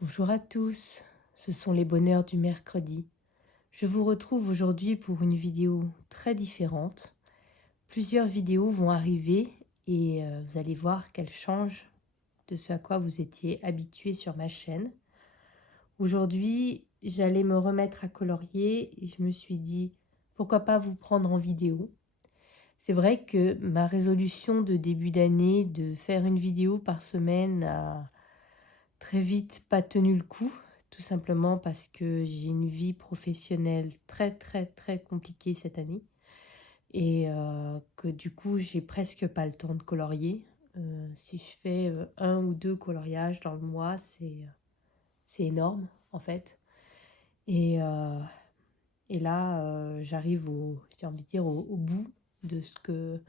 Bonjour à tous, ce sont les bonheurs du mercredi. Je vous retrouve aujourd'hui pour une vidéo très différente. Plusieurs vidéos vont arriver et vous allez voir qu'elles changent de ce à quoi vous étiez habitués sur ma chaîne. Aujourd'hui, j'allais me remettre à colorier et je me suis dit pourquoi pas vous prendre en vidéo. C'est vrai que ma résolution de début d'année de faire une vidéo par semaine a très vite pas tenu le coup, tout simplement parce que j'ai une vie professionnelle très compliquée cette année et que du coup j'ai presque pas le temps de colorier. Si je fais un ou deux coloriages dans le mois, c'est énorme en fait. Et, euh, et là, j'arrive j'ai envie de dire au bout de ce que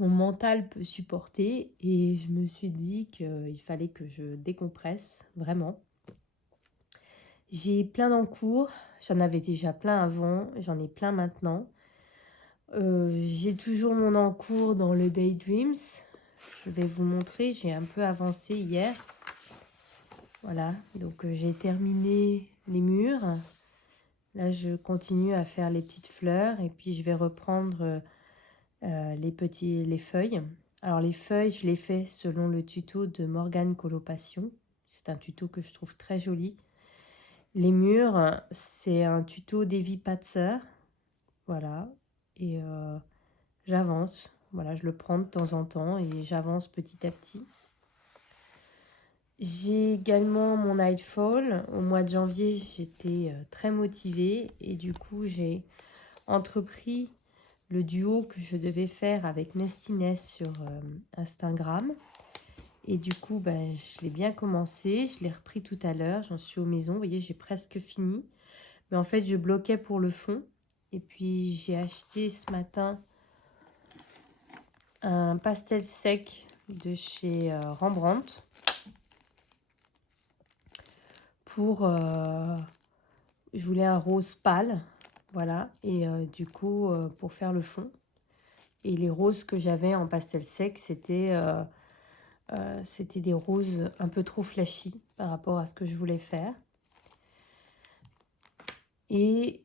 mon mental peut supporter et je me suis dit qu'il fallait que je décompresse vraiment. J'ai plein d'encours, j'en avais déjà plein avant, j'en ai plein maintenant. J'ai toujours mon encours dans le Daydreams. Je vais vous montrer, j'ai un peu avancé hier. Voilà, donc j'ai terminé les murs. Là, je continue à faire les petites fleurs et puis je vais reprendre les feuilles. Alors les feuilles, je les fais selon le tuto de Morgane Colopassion. C'est un tuto que je trouve très joli. Les murs, c'est un tuto d'Evie Patzer. Voilà. Et j'avance. Voilà, je le prends de temps en temps et j'avance petit à petit. J'ai également mon Nightfall. Au mois de janvier, j'étais très motivée et du coup, j'ai entrepris le duo que je devais faire avec Nestiness sur Instagram. Et du coup, je l'ai bien commencé. Je l'ai repris tout à l'heure. J'en suis aux maisons. Vous voyez, j'ai presque fini. Mais en fait, je bloquais pour le fond. Et puis, j'ai acheté ce matin un pastel sec de chez Rembrandt pour... je voulais un rose pâle, voilà. Et du coup, pour faire le fond. Et les roses que j'avais en pastel sec, c'était des roses un peu trop flashy par rapport à ce que je voulais faire. Et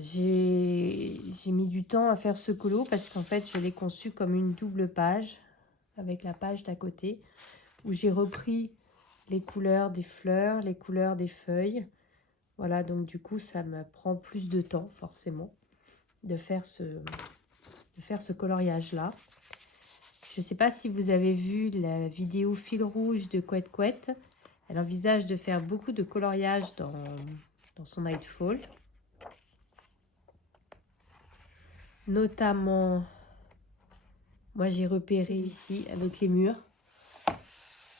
j'ai mis du temps à faire ce colo parce qu'en fait, je l'ai conçu comme une double page avec la page d'à côté où j'ai repris les couleurs des fleurs, les couleurs des feuilles. Voilà, donc du coup, ça me prend plus de temps forcément de faire ce coloriage-là. Je ne sais pas si vous avez vu la vidéo fil rouge de Couette Couette. Elle envisage de faire beaucoup de coloriage dans son Nightfall. Notamment, moi j'ai repéré ici avec les murs.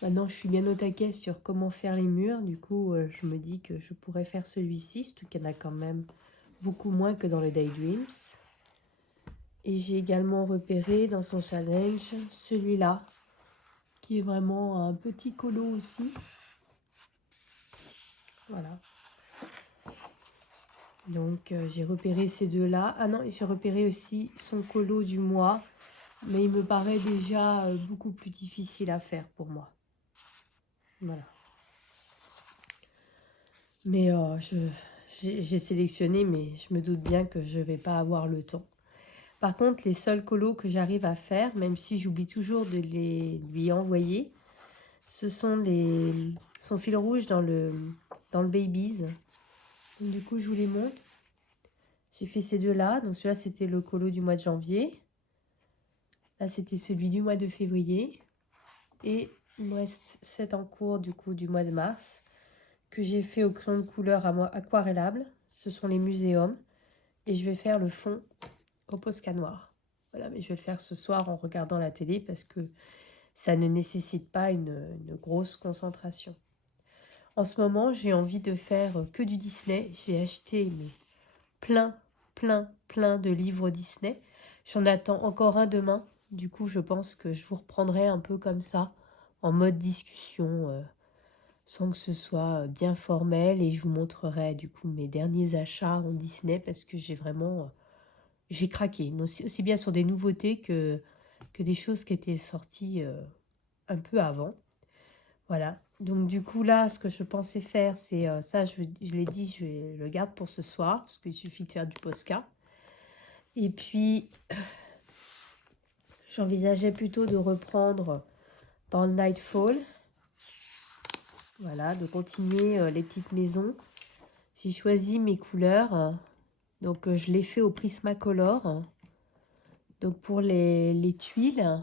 Maintenant je suis bien au taquet sur comment faire les murs. Du coup je me dis que je pourrais faire celui-ci, surtout qu'il y en a quand même beaucoup moins que dans le Daydreams. Et j'ai également repéré dans son challenge celui-là, qui est vraiment un petit colo aussi. Voilà. Donc j'ai repéré ces deux-là. Ah non, j'ai repéré aussi son colo du mois, mais il me paraît déjà beaucoup plus difficile à faire pour moi. Voilà. Mais j'ai sélectionné, mais je me doute bien que je ne vais pas avoir le temps. Par contre, les seuls colos que j'arrive à faire, même si j'oublie toujours de les lui envoyer, ce sont son fil rouge dans le Babies. Donc, du coup, je vous les montre. J'ai fait ces deux-là. Donc celui-là, c'était le colo du mois de janvier. Là, c'était celui du mois de février. Et il me reste 7 en cours du coup du mois de mars que j'ai fait au crayon de couleur aquarellable. Ce sont les muséums. Et je vais faire le fond au Posca noir. Voilà, mais je vais le faire ce soir en regardant la télé parce que ça ne nécessite pas une grosse concentration. En ce moment, j'ai envie de faire que du Disney. J'ai acheté plein de livres Disney. J'en attends encore un demain. Du coup, je pense que je vous reprendrai un peu comme ça, en mode discussion, sans que ce soit bien formel. Et je vous montrerai du coup mes derniers achats en Disney parce que j'ai craqué. Aussi bien sur des nouveautés que des choses qui étaient sorties un peu avant. Voilà. Donc du coup là, ce que je pensais faire, c'est ça, je l'ai dit, je le garde pour ce soir, parce qu'il suffit de faire du Posca. Et puis, j'envisageais plutôt de reprendre dans le Nightfall. Voilà, de continuer les petites maisons. J'ai choisi mes couleurs. Donc je l'ai fait au Prismacolor. Donc pour les tuiles,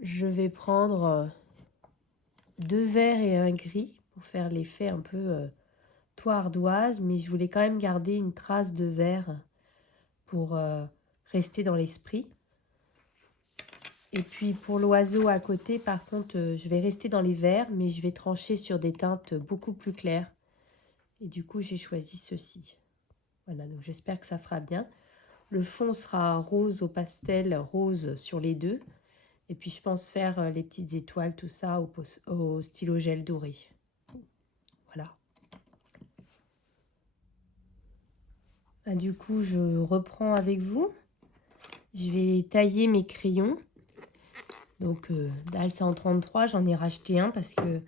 je vais prendre 2 verts et un gris pour faire l'effet un peu toit ardoise. Mais je voulais quand même garder une trace de vert pour rester dans l'esprit. Et puis pour l'oiseau à côté, par contre, je vais rester dans les verts, mais je vais trancher sur des teintes beaucoup plus claires. Et du coup, j'ai choisi ceci. Voilà, donc j'espère que ça fera bien. Le fond sera rose au pastel, rose sur les deux. Et puis je pense faire les petites étoiles, tout ça, au stylo gel doré. Voilà. Ah, du coup, je reprends avec vous. Je vais tailler mes crayons. Donc, dalle 133, j'en ai racheté un parce que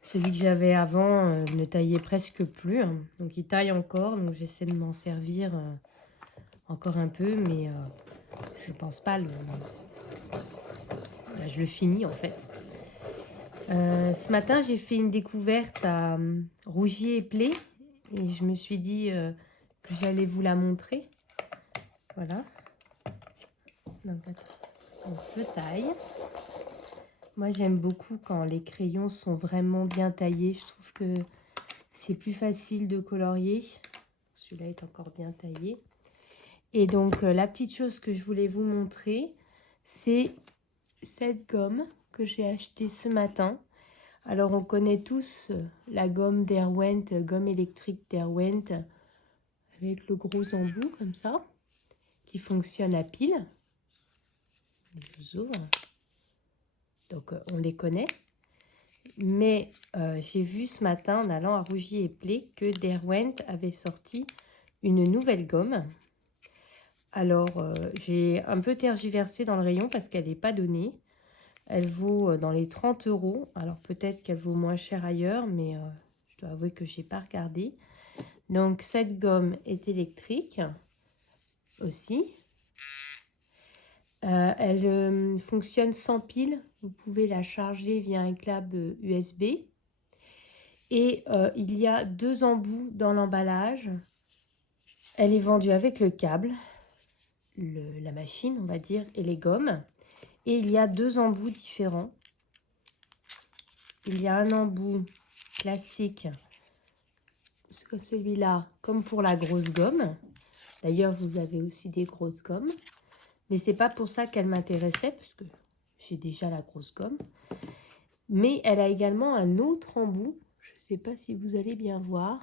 celui que j'avais avant ne taillait presque plus. Hein. Donc, il taille encore. Donc, j'essaie de m'en servir encore un peu. Mais je pense pas le... Là, je le finis en fait. Ce matin, j'ai fait une découverte à Rougier et Play. Et je me suis dit que j'allais vous la montrer. Voilà. Donc, je taille. Moi, j'aime beaucoup quand les crayons sont vraiment bien taillés. Je trouve que c'est plus facile de colorier. Celui-là est encore bien taillé. Et donc, la petite chose que je voulais vous montrer, c'est cette gomme que j'ai achetée ce matin. Alors, on connaît tous la gomme Derwent, gomme électrique Derwent, avec le gros embout comme ça, qui fonctionne à pile. Je vous ouvre. Donc, on les connaît. Mais j'ai vu ce matin, en allant à Rougier et Play, que Derwent avait sorti une nouvelle gomme. Alors, j'ai un peu tergiversé dans le rayon parce qu'elle n'est pas donnée. Elle vaut dans les 30 €. Alors, peut-être qu'elle vaut moins cher ailleurs, mais je dois avouer que je n'ai pas regardé. Donc, cette gomme est électrique aussi. Elle fonctionne sans pile. Vous pouvez la charger via un câble USB. Et il y a 2 embouts dans l'emballage. Elle est vendue avec le câble, la machine, on va dire, et les gommes. Et il y a 2 embouts différents. Il y a un embout classique, celui-là, comme pour la grosse gomme. D'ailleurs, vous avez aussi des grosses gommes. Mais c'est pas pour ça qu'elle m'intéressait, parce que j'ai déjà la grosse gomme. Mais elle a également un autre embout, je ne sais pas si vous allez bien voir,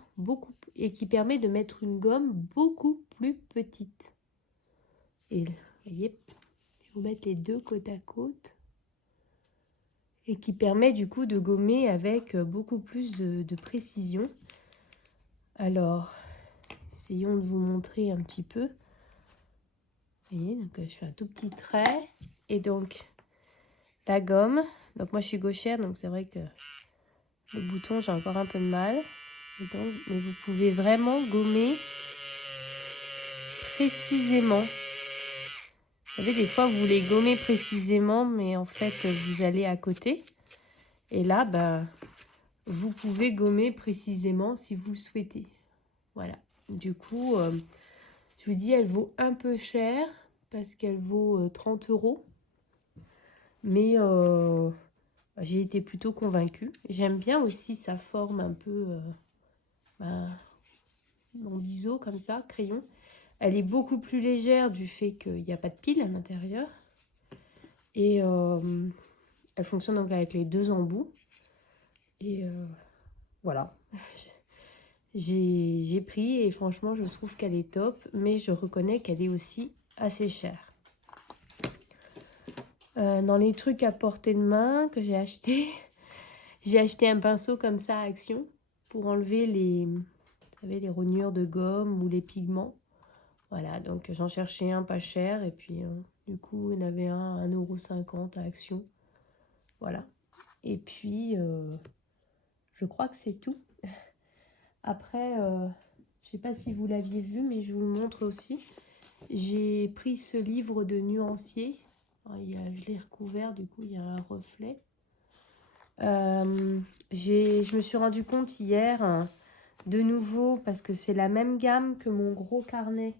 et qui permet de mettre une gomme beaucoup plus petite. Et vous voyez, je vais vous mettre les deux côte à côte. Et qui permet du coup de gommer avec beaucoup plus de précision. Alors, essayons de vous montrer un petit peu. Vous voyez, donc je fais un tout petit trait. Et donc, la gomme. Donc moi je suis gauchère, donc c'est vrai que le bouton, j'ai encore un peu de mal. Et donc, mais vous pouvez vraiment gommer précisément. Vous savez, des fois, vous voulez gommer précisément, mais en fait, vous allez à côté. Et là, bah, vous pouvez gommer précisément si vous le souhaitez. Voilà. Du coup, je vous dis, elle vaut un peu cher parce qu'elle vaut 30 €. Mais j'ai été plutôt convaincue. J'aime bien aussi sa forme un peu en biseau comme ça, crayon. Elle est beaucoup plus légère du fait qu'il n'y a pas de pile à l'intérieur. Et elle fonctionne donc avec les 2 embouts. Et voilà. J'ai pris et franchement, je trouve qu'elle est top. Mais je reconnais qu'elle est aussi assez chère. Dans les trucs à portée de main que j'ai acheté, j'ai acheté un pinceau comme ça à Action pour enlever vous savez, les rognures de gomme ou les pigments. Voilà, donc j'en cherchais un pas cher et puis du coup, il y en avait un à 1,50 € à Action. Voilà. Et puis, je crois que c'est tout. Après, je sais pas si vous l'aviez vu, mais je vous le montre aussi. J'ai pris ce livre de nuancier. Alors, je l'ai recouvert, du coup, il y a un reflet. Je me suis rendu compte hier, de nouveau, parce que c'est la même gamme que mon gros carnet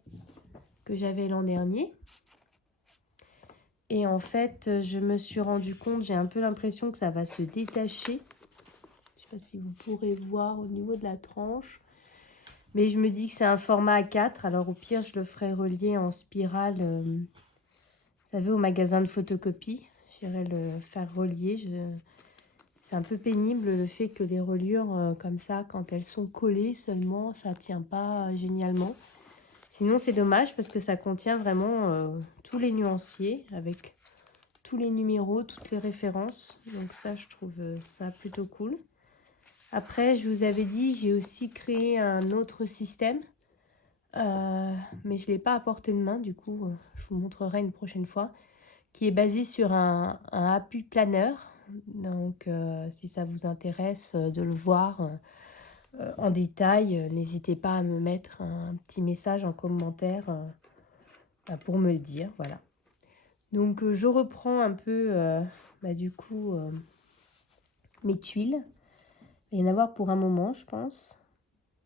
que j'avais l'an dernier. Et en fait, je me suis rendu compte, j'ai un peu l'impression que ça va se détacher. Je ne sais pas si vous pourrez voir au niveau de la tranche. Mais je me dis que c'est un format A4. Alors au pire, je le ferai relier en spirale, vous savez, au magasin de photocopie. J'irai le faire relier. C'est un peu pénible le fait que les reliures comme ça, quand elles sont collées seulement, ça ne tient pas génialement. Sinon, c'est dommage parce que ça contient vraiment tous les nuanciers avec tous les numéros, toutes les références. Donc ça, je trouve ça plutôt cool. Après, je vous avais dit, j'ai aussi créé un autre système. Mais je ne l'ai pas à portée de main, du coup, je vous montrerai une prochaine fois, qui est basé sur un Happy Planner. Donc, si ça vous intéresse de le voir en détail, n'hésitez pas à me mettre un petit message en commentaire pour me le dire, voilà. Donc, je reprends un peu, du coup, mes tuiles. Il va y en avoir pour un moment, je pense.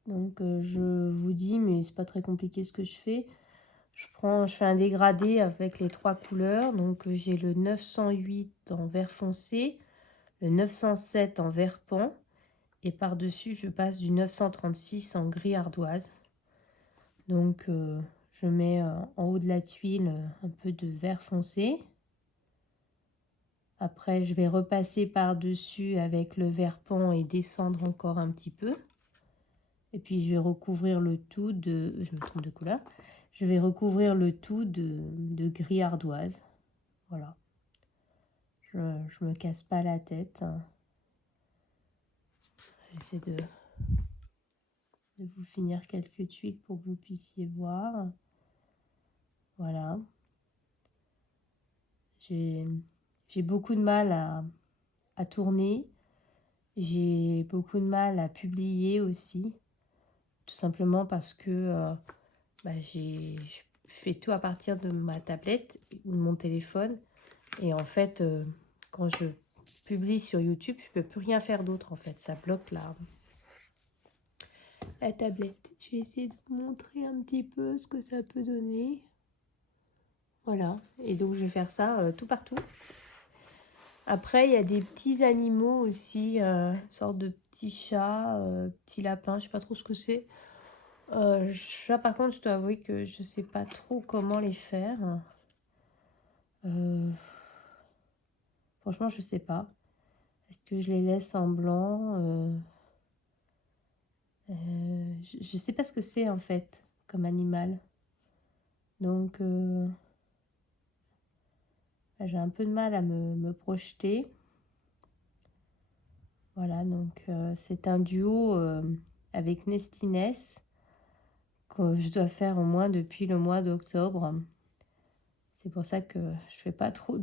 Donc, je vous dis, mais c'est pas très compliqué ce que je fais. Je fais un dégradé avec les 3 couleurs. Donc, j'ai le 908 en vert foncé, le 907 en vert pan. Et par-dessus, je passe du 936 en gris ardoise. Donc, je mets en haut de la tuile un peu de vert foncé. Après, je vais repasser par-dessus avec le vert pan et descendre encore un petit peu. Et puis, je vais recouvrir le tout de... Je me trompe de couleur. Je vais recouvrir le tout de gris ardoise. Voilà. Je me casse pas la tête. J'essaie de vous finir quelques tuiles pour que vous puissiez voir. Voilà. J'ai beaucoup de mal à tourner. J'ai beaucoup de mal à publier aussi. Tout simplement parce que je fais tout à partir de ma tablette ou de mon téléphone. Et en fait, quand je publie sur YouTube, je peux plus rien faire d'autre en fait. Ça bloque la tablette. Je vais essayer de vous montrer un petit peu ce que ça peut donner. Voilà. Et donc, je vais faire ça tout partout. Après, il y a des petits animaux aussi, sorte de petits chats, petits lapins, je sais pas trop ce que c'est. Ça, par contre, je dois avouer que je sais pas trop comment les faire. Franchement, je sais pas. Est-ce que je les laisse en blanc? Je sais pas ce que c'est en fait comme animal. Donc, j'ai un peu de mal à me projeter. Voilà, donc c'est un duo avec Nestines que je dois faire au moins depuis le mois d'octobre. C'est pour ça que je fais pas trop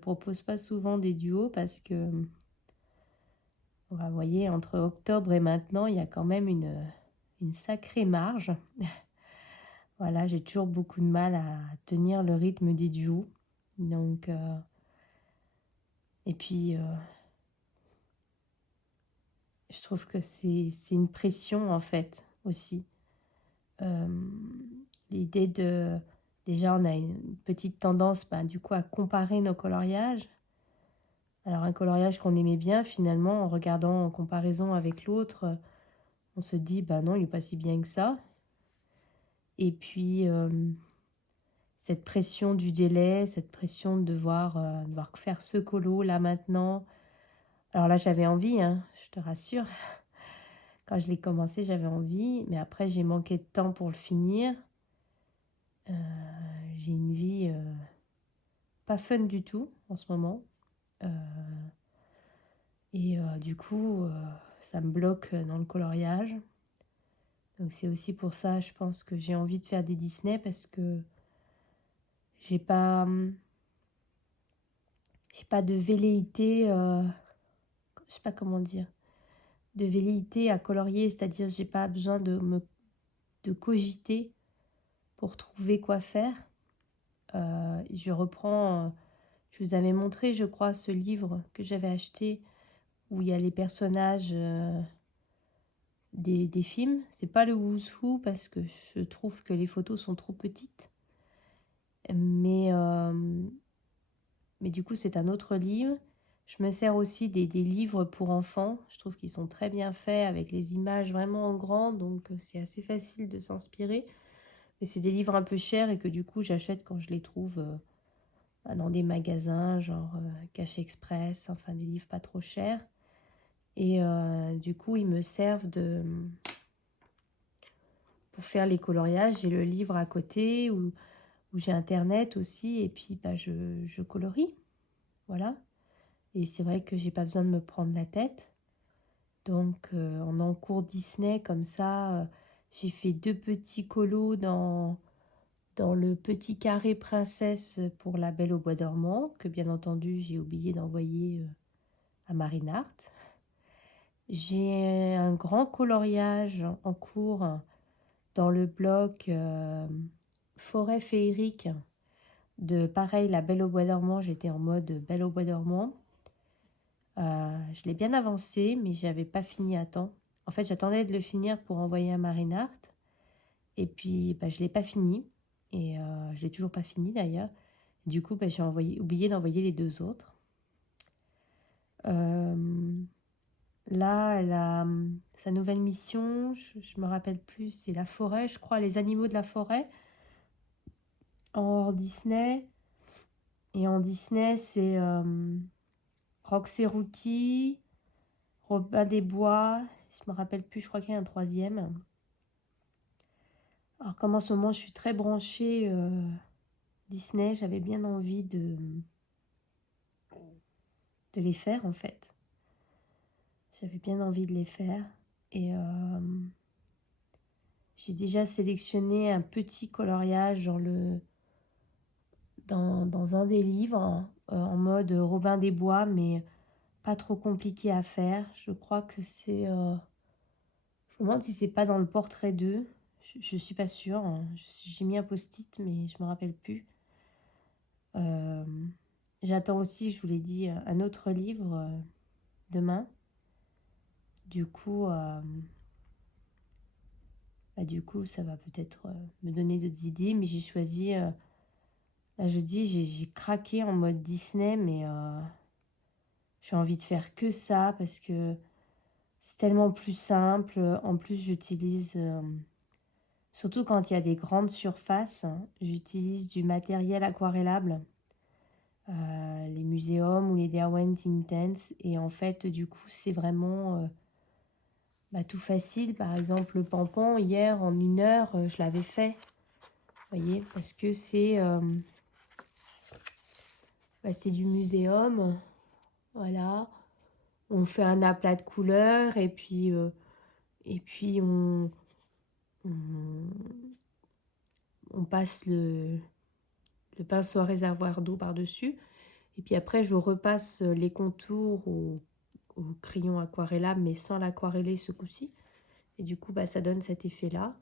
propose pas souvent des duos parce que, vous voyez, entre octobre et maintenant, il y a quand même une sacrée marge. Voilà, j'ai toujours beaucoup de mal à tenir le rythme des duos. Donc, et puis, je trouve que c'est une pression en fait aussi. L'idée de... Déjà, on a une petite tendance du coup à comparer nos coloriages. Alors un coloriage qu'on aimait bien, finalement, en regardant en comparaison avec l'autre, on se dit, non, il n'est pas si bien que ça. Et puis, cette pression du délai, cette pression de devoir faire ce colo là maintenant. Alors là, j'avais envie, hein, je te rassure. Quand je l'ai commencé, j'avais envie, mais après, j'ai manqué de temps pour le finir. J'ai une vie pas fun du tout en ce moment. Et du coup, ça me bloque dans le coloriage. Donc c'est aussi pour ça, je pense que j'ai envie de faire des Disney parce que j'ai pas de velléité je sais pas comment dire, de velléité à colorier, c'est-à-dire j'ai pas besoin de cogiter pour trouver quoi faire. Je reprends, je vous avais montré, je crois, ce livre que j'avais acheté où il y a les personnages des films. C'est pas le Who's Who parce que je trouve que les photos sont trop petites. Mais du coup, c'est un autre livre. Je me sers aussi des livres pour enfants. Je trouve qu'ils sont très bien faits avec les images vraiment en grand, donc c'est assez facile de s'inspirer. Mais c'est des livres un peu chers et que du coup, j'achète quand je les trouve dans des magasins, genre Cash Express, enfin des livres pas trop chers. Et du coup, ils me servent pour faire les coloriages. J'ai le livre à côté où j'ai Internet aussi et puis je colorie. Voilà. Et c'est vrai que j'ai pas besoin de me prendre la tête. Donc, en cours Disney, comme ça, j'ai fait 2 petits colos dans le petit carré princesse pour La Belle au Bois dormant, que bien entendu, j'ai oublié d'envoyer à Marinart. J'ai un grand coloriage en cours dans le bloc Forêt féerique de, pareil, La Belle au Bois dormant. J'étais en mode Belle au Bois dormant. Je l'ai bien avancé, mais j'avais pas fini à temps. En fait, j'attendais de le finir pour envoyer à Marinart. Et puis, je l'ai pas fini. Et je l'ai toujours pas fini d'ailleurs. Du coup, j'ai oublié d'envoyer les 2 autres. Là, elle a sa nouvelle mission. Je me rappelle plus. C'est la forêt, je crois. Les animaux de la forêt. En Disney. Et en Disney, c'est Roxy Rookie, Robin des Bois. Je me rappelle plus. Je crois qu'il y a un 3e. Alors comme en ce moment je suis très branchée Disney, j'avais bien envie de les faire en fait. J'avais bien envie de les faire. Et j'ai déjà sélectionné un petit coloriage dans un des livres en mode Robin des Bois, mais pas trop compliqué à faire. Je crois que c'est... je me demande si c'est pas dans le portrait d'eux. Je suis pas sûre, hein. J'ai mis un post-it, mais je me rappelle plus. J'attends aussi, je vous l'ai dit, un autre livre demain. Du coup, ça va peut-être me donner d'autres idées, mais j'ai choisi, là je dis, j'ai craqué en mode Disney, mais j'ai envie de faire que ça parce que c'est tellement plus simple. En plus, j'utilise, surtout quand il y a des grandes surfaces, hein, j'utilise du matériel aquarellable. Les muséums ou les Derwent Intense, et en fait du coup c'est vraiment tout facile. Par exemple le Pampan, hier en 1 heure je l'avais fait, vous voyez, parce que c'est du muséum, voilà, on fait un aplat de couleurs et puis on, on passe le pinceau à réservoir d'eau par-dessus, et puis après je repasse les contours au crayon aquarellable, mais sans l'aquareller ce coup-ci. Et du coup, ça donne cet effet-là.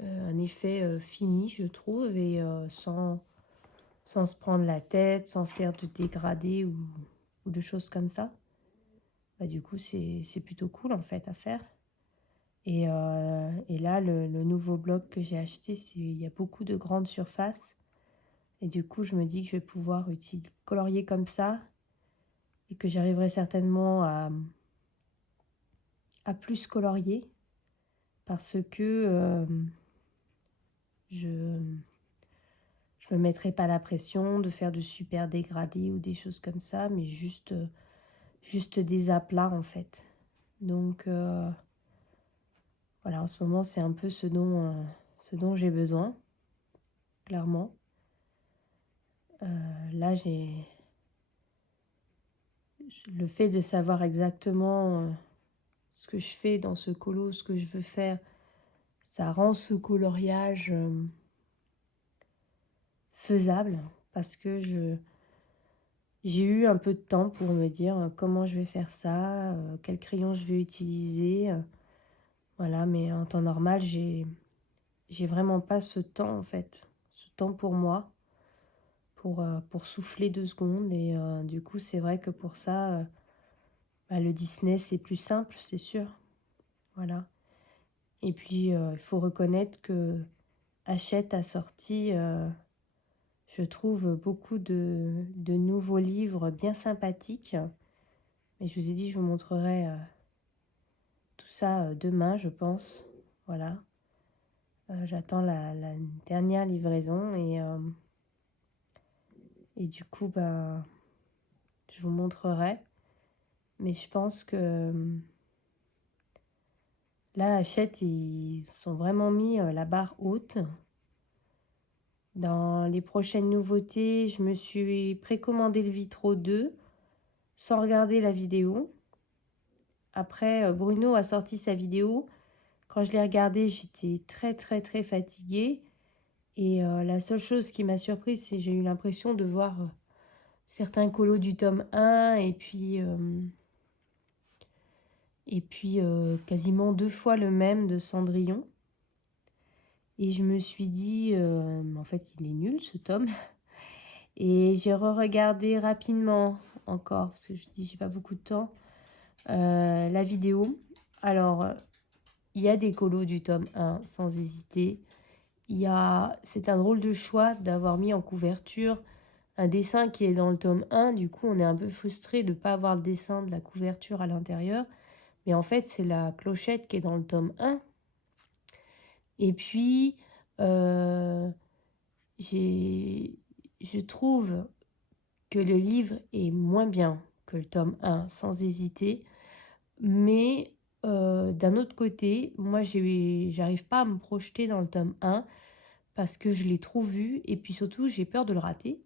Un effet fini, je trouve, et sans se prendre la tête, sans faire de dégradés ou de choses comme ça. Du coup, c'est plutôt cool, en fait, à faire. Et là, le nouveau bloc que j'ai acheté, il y a beaucoup de grandes surfaces. Et du coup, je me dis que je vais pouvoir colorier comme ça et que j'arriverai certainement à plus colorier parce que je me mettrai pas la pression de faire de super dégradés ou des choses comme ça, mais juste des aplats en fait. Donc voilà, en ce moment c'est un peu ce dont j'ai besoin, clairement. Là le fait de savoir exactement ce que je fais dans ce colo, ce que je veux faire, ça rend ce coloriage faisable parce que J'ai eu un peu de temps pour me dire comment je vais faire ça, quel crayon je vais utiliser. Voilà, mais en temps normal, j'ai vraiment pas ce temps en fait, ce temps pour moi, pour souffler 2 secondes. Et du coup, c'est vrai que pour ça, bah, le Disney, c'est plus simple, c'est sûr. Voilà. Et puis, il faut reconnaître que Hachette a sorti, je trouve, beaucoup de nouveaux livres bien sympathiques. Et je vous ai dit, je vous montrerai tout ça demain, je pense. Voilà. J'attends la dernière livraison et du coup, ben, je vous montrerai. Mais je pense que là, Hachette, ils ont vraiment mis la barre haute. Dans les prochaines nouveautés, je me suis précommandé le Vitro 2 sans regarder la vidéo. Après, Bruno a sorti sa vidéo. Quand je l'ai regardée, j'étais très très très fatiguée. Et la seule chose qui m'a surprise, c'est que j'ai eu l'impression de voir certains colos du tome 1 et puis quasiment 2 fois le même de Cendrillon. Et je me suis dit, en fait, il est nul ce tome. Et j'ai re-regardé rapidement encore, parce que je dis, j'ai pas beaucoup de temps, la vidéo. Alors, il y a des colos du tome 1, sans hésiter. C'est un drôle de choix d'avoir mis en couverture un dessin qui est dans le tome 1. Du coup, on est un peu frustré de ne pas avoir le dessin de la couverture à l'intérieur. Mais en fait, c'est la clochette qui est dans le tome 1. Et puis, euh, je trouve que le livre est moins bien que le tome 1, sans hésiter. Mais d'un autre côté, moi, j'arrive pas à me projeter dans le tome 1 parce que je l'ai trop vu et puis surtout, j'ai peur de le rater.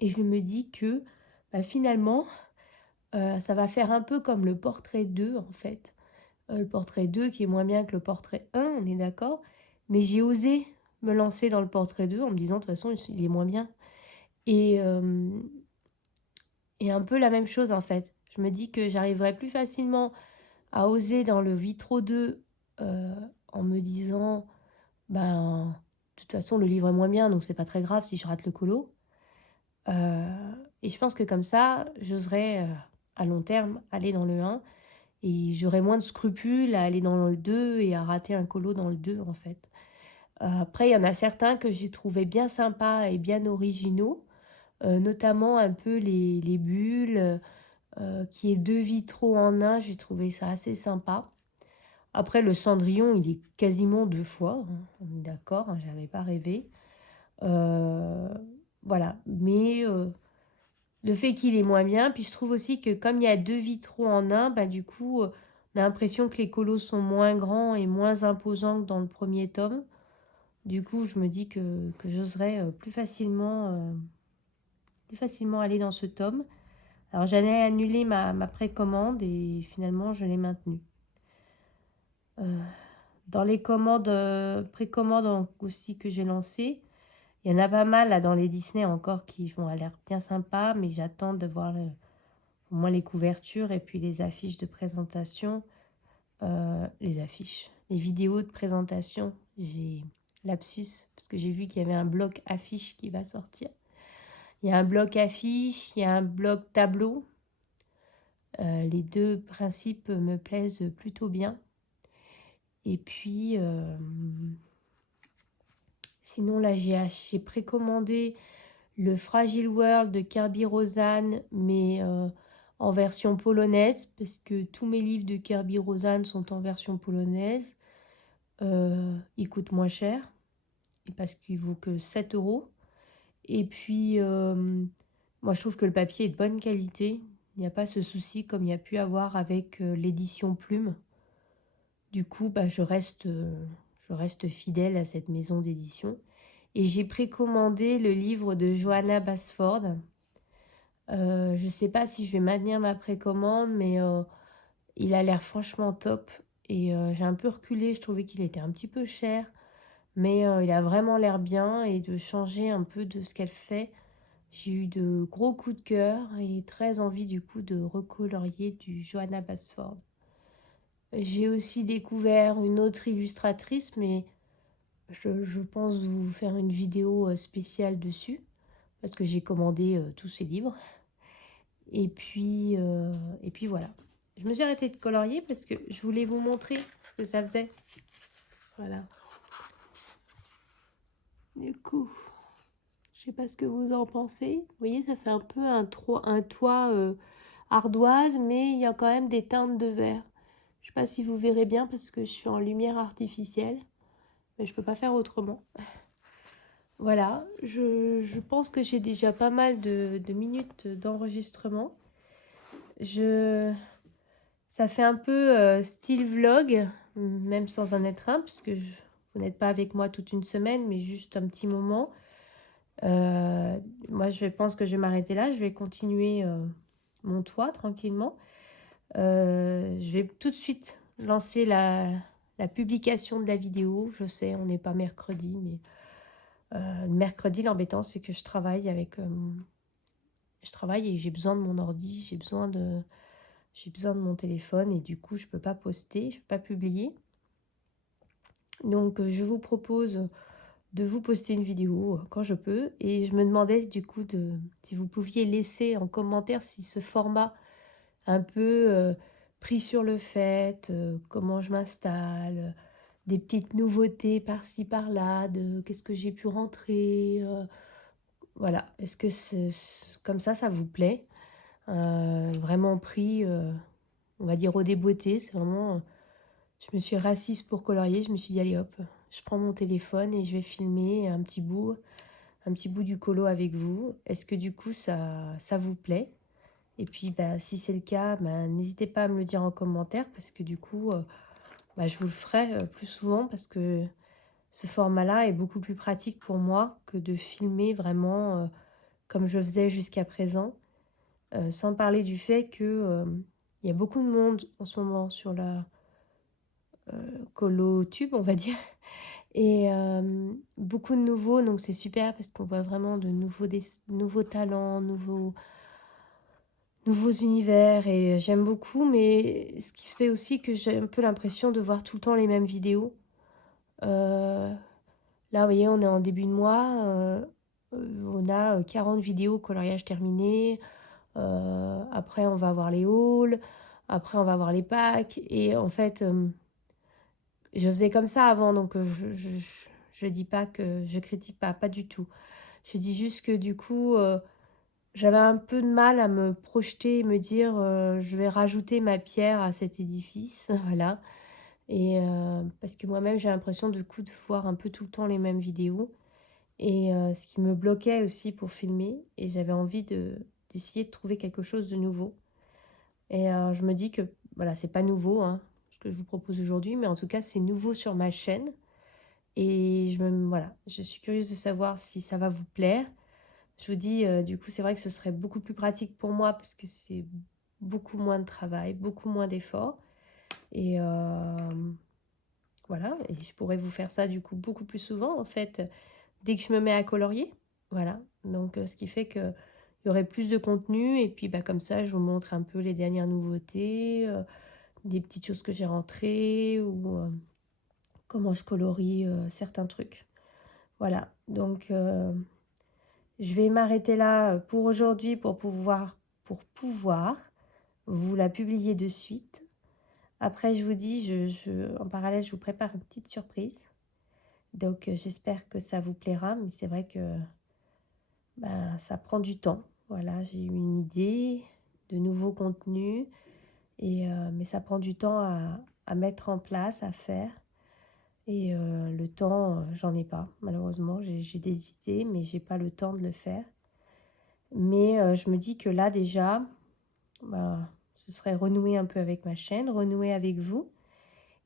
Et je me dis que bah, finalement, ça va faire un peu comme le portrait 2 en fait. Le portrait 2 qui est moins bien que le portrait 1, on est d'accord. Mais j'ai osé me lancer dans le portrait 2 en me disant de toute façon, il est moins bien. Et, et un peu la même chose en fait. Je me dis que j'arriverai plus facilement à oser dans le Vitro 2 en me disant, ben, de toute façon, le livre est moins bien, donc c'est pas très grave si je rate le colo. Et je pense que comme ça, j'oserais à long terme aller dans le 1 et j'aurais moins de scrupules à aller dans le 2 et à rater un colo dans le 2 en fait. Après, il y en a certains que j'ai trouvé bien sympas et bien originaux, notamment un peu les bulles, qui est 2 vitraux en 1, j'ai trouvé ça assez sympa. Après, le Cendrillon, il est quasiment 2 fois, hein, on est d'accord, hein, j'avais pas rêvé. Euh, voilà, mais le fait qu'il est moins bien, puis je trouve aussi que comme il y a 2 vitraux en 1, bah, du coup, on a l'impression que les colos sont moins grands et moins imposants que dans le premier tome. Du coup, je me dis que j'oserais plus facilement aller dans ce tome. Alors, j'allais annuler ma précommande et finalement, je l'ai maintenue. Euh, Dans les commandes, précommandes aussi que j'ai lancées, il y en a pas mal là dans les Disney encore qui vont à l'air bien sympa, mais j'attends de voir au moins les couvertures et puis les affiches de présentation. Les vidéos de présentation. J'ai lapsus parce que j'ai vu qu'il y avait un bloc affiche qui va sortir. Il y a un bloc affiche, il y a un bloc tableau. Les deux principes me plaisent plutôt bien. Et puis, sinon, là, j'ai précommandé le Fragile World de Kirby Rosanne, mais en version polonaise, parce que tous mes livres de Kirby Rosanne sont en version polonaise. Il coûte moins cher, parce qu'il vaut que 7 euros. Et puis, moi, je trouve que le papier est de bonne qualité. Il n'y a pas ce souci comme il y a pu avoir avec l'édition Plume. Du coup, bah, je reste fidèle à cette maison d'édition. Et j'ai précommandé le livre de Johanna Basford. Je ne sais pas si je vais maintenir ma précommande, mais il a l'air franchement top. Et j'ai un peu reculé, je trouvais qu'il était un petit peu cher. Mais il a vraiment l'air bien et de changer un peu de ce qu'elle fait. J'ai eu de gros coups de cœur et très envie du coup de recolorier du Johanna Basford. J'ai aussi découvert une autre illustratrice, mais je pense vous faire une vidéo spéciale dessus, parce que j'ai commandé tous ses livres. Et puis voilà. Je me suis arrêtée de colorier parce que je voulais vous montrer ce que ça faisait. Voilà. Du coup, je sais pas ce que vous en pensez. Vous voyez, ça fait un peu un toit ardoise, mais il y a quand même des teintes de vert. Je sais pas si vous verrez bien parce que je suis en lumière artificielle, mais je peux pas faire autrement. Voilà, je pense que j'ai déjà pas mal de minutes d'enregistrement. Ça fait un peu style vlog, même sans en être un, puisque vous n'êtes pas avec moi toute une semaine, mais juste un petit moment. Moi, je pense que je vais m'arrêter là. Je vais continuer mon toit tranquillement. Je vais tout de suite lancer la publication de la vidéo. Je sais, on n'est pas mercredi, mais le mercredi, l'embêtant, c'est que je travaille et j'ai besoin de mon ordi, j'ai besoin de mon téléphone et du coup, je peux pas poster, je peux pas publier. Donc, je vous propose de vous poster une vidéo quand je peux. Et je me demandais du coup si vous pouviez laisser en commentaire si ce format un peu pris sur le fait, comment je m'installe, des petites nouveautés par-ci par-là, de qu'est-ce que j'ai pu rentrer. Voilà, est-ce que comme ça vous plaît? Vraiment pris, on va dire au débeauté, c'est vraiment... je me suis rassise pour colorier, je me suis dit allez hop, je prends mon téléphone et je vais filmer un petit bout du colo avec vous. Est-ce que du coup ça vous plaît? Et puis bah, si c'est le cas, bah, n'hésitez pas à me le dire en commentaire parce que du coup bah, je vous le ferai plus souvent parce que ce format-là est beaucoup plus pratique pour moi que de filmer vraiment comme je faisais jusqu'à présent. Sans parler du fait que il y a beaucoup de monde en ce moment sur la colo tube, on va dire. Et beaucoup de nouveaux, donc c'est super parce qu'on voit vraiment de nouveaux talents, nouveaux univers et j'aime beaucoup, mais ce qui fait aussi que j'ai un peu l'impression de voir tout le temps les mêmes vidéos. Là, vous voyez, on est en début de mois, on a 40 vidéos coloriage terminé, après on va avoir les hauls, après on va avoir les packs, et en fait, je faisais comme ça avant, donc je dis pas que je critique pas du tout. Je dis juste que du coup, j'avais un peu de mal à me projeter et me dire je vais rajouter ma pierre à cet édifice, voilà. Et parce que moi-même j'ai l'impression du coup de voir un peu tout le temps les mêmes vidéos. Et ce qui me bloquait aussi pour filmer. Et j'avais envie d'essayer de trouver quelque chose de nouveau. Et je me dis que voilà, c'est pas nouveau hein, ce que je vous propose aujourd'hui, mais en tout cas c'est nouveau sur ma chaîne. Et voilà, je suis curieuse de savoir si ça va vous plaire. Je vous dis, du coup, c'est vrai que ce serait beaucoup plus pratique pour moi parce que c'est beaucoup moins de travail, beaucoup moins d'efforts. Et voilà, et je pourrais vous faire ça du coup beaucoup plus souvent en fait, dès que je me mets à colorier. Voilà, donc ce qui fait qu'il y aurait plus de contenu et puis bah, comme ça, je vous montre un peu les dernières nouveautés, des petites choses que j'ai rentrées ou comment je colorie certains trucs. Voilà, donc je vais m'arrêter là pour aujourd'hui pour pouvoir vous la publier de suite. Après, je vous dis, en parallèle, je vous prépare une petite surprise. Donc, j'espère que ça vous plaira, mais c'est vrai que bah, ça prend du temps. Voilà, j'ai eu une idée de nouveaux contenus, mais ça prend du temps à mettre en place, à faire. Et le temps, j'en ai pas. Malheureusement, j'ai des idées, mais j'ai pas le temps de le faire. Mais je me dis que là, déjà, bah, ce serait renouer un peu avec ma chaîne, renouer avec vous.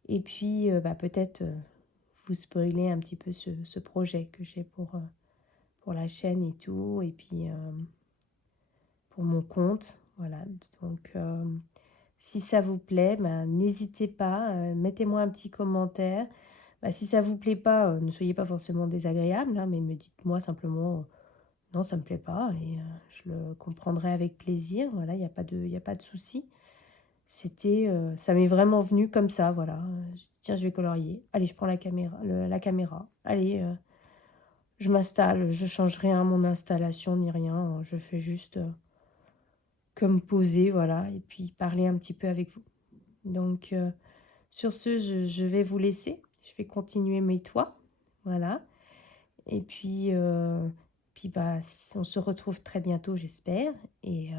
Et puis, bah, peut-être vous spoiler un petit peu ce projet que j'ai pour la chaîne et tout. Et puis, pour mon compte. Voilà, donc si ça vous plaît, bah, n'hésitez pas, mettez-moi un petit commentaire. Bah, si ça vous plaît pas, ne soyez pas forcément désagréable, hein, mais me dites-moi simplement non, ça me plaît pas et je le comprendrai avec plaisir. Voilà, il y a pas de souci. C'était, ça m'est vraiment venu comme ça, voilà. Tiens, je vais colorier. Allez, je prends la caméra. Allez, je m'installe. Je change rien à mon installation ni rien. Je fais juste que me poser, voilà, et puis parler un petit peu avec vous. Donc, sur ce, je vais vous laisser. Je vais continuer mes toits, voilà. Et puis bah, on se retrouve très bientôt, j'espère. Et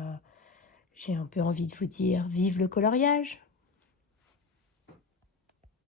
j'ai un peu envie de vous dire, vive le coloriage!